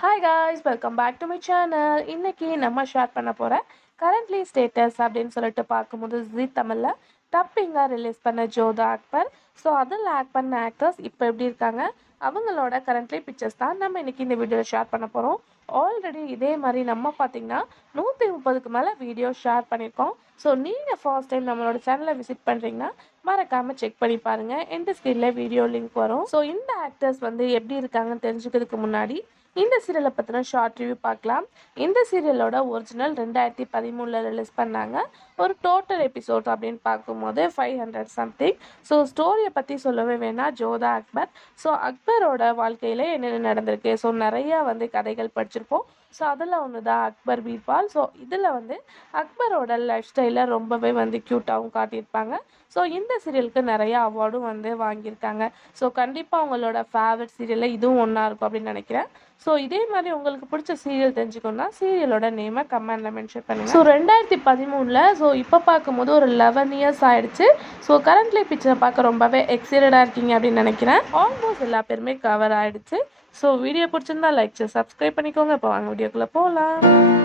Hi guys, welcome back to my channel. இன்னைக்கு நம்ம share பண்ண போகிற கரண்ட்லி ஸ்டேட்டஸ் அப்படின்னு சொல்லிட்டு பார்க்கும்போது ஜீ தமிழில் டப்பிங்காக ரிலீஸ் பண்ண ஜோதா அக்பர். ஸோ அதில் ஆக்ட் பண்ண ஆக்டர்ஸ் இப்போ எப்படி இருக்காங்க, அவங்களோட கரண்ட்லி பிக்சர்ஸ் தான் நம்ம இன்னைக்கு இந்த வீடியோவில் ஷேர் பண்ண போகிறோம். ஆல்ரெடி இதே மாதிரி நம்ம பார்த்திங்கன்னா 130க்கு மேலே வீடியோ ஷேர் பண்ணியிருக்கோம். ஸோ நீங்கள் ஃபர்ஸ்ட் டைம் நம்மளோட சேனலை விசிட் பண்ணுறீங்கன்னா மறக்காமல் செக் பண்ணி பாருங்கள். எந்த ஸ்க்ரீனில் வீடியோ லிங்க் வரும். ஸோ இந்த ஆக்டர்ஸ் வந்து எப்படி இருக்காங்கன்னு தெரிஞ்சுக்கிறதுக்கு முன்னாடி இந்த சீரியலை பற்றின ஷார்ட் ரிவ்யூ பார்க்கலாம். இந்த சீரியலோட ஒரிஜினல் 2013 ரிலீஸ் பண்ணாங்க. ஒரு டோட்டல் எபிசோட் அப்படின்னு பார்க்கும்போது 500 சம்திங். ஸோ ஸ்டோரியை பற்றி சொல்லவே வேணாம், ஜோதா அக்பர். ஸோ அக்பரோட வாழ்க்கையில் என்னென்ன நடந்திருக்கு, ஸோ நிறையா வந்து கதைகள் படிச்சிருப்போம். ஸோ அதில் ஒன்று தான் அக்பர் பீர்பால். ஸோ இதில் வந்து அக்பரோட லைஃப் ஸ்டைலை ரொம்பவே வந்து க்யூட்டாகவும் காட்டியிருப்பாங்க. ஸோ இந்த சீரியலுக்கு நிறையா அவார்டும் வந்து வாங்கியிருக்காங்க. ஸோ கண்டிப்பாக உங்களோட ஃபேவரட் சீரியலில் இதுவும் ஒன்றா இருக்கும் அப்படின்னு நினைக்கிறேன். ஸோ இதே மாதிரி உங்களுக்கு பிடிச்ச சீரியல் தெரிஞ்சுக்கணுன்னா சீரியலோட நேமை கமெண்டில் மென்ஷன் பண்ணுங்கள். ஸோ 2013 ஸோ இப்போ பார்க்கும்போது ஒரு 11 இயர்ஸ் ஆகிடுச்சு. ஸோ கரண்ட்லி பிக்சரை பார்க்க ரொம்பவே எக்ஸைட்டடாக இருக்கீங்க அப்படின்னு நினைக்கிறேன். ஆல்மோஸ்ட் எல்லா பேருமே கவர் ஆகிடுச்சு. ஸோ வீடியோ பிடிச்சிருந்தா லைக் சப்ஸ்கிரைப் பண்ணிக்கோங்க. இப்போ வாங்க வீடியோக்குள்ளே போகலாம்.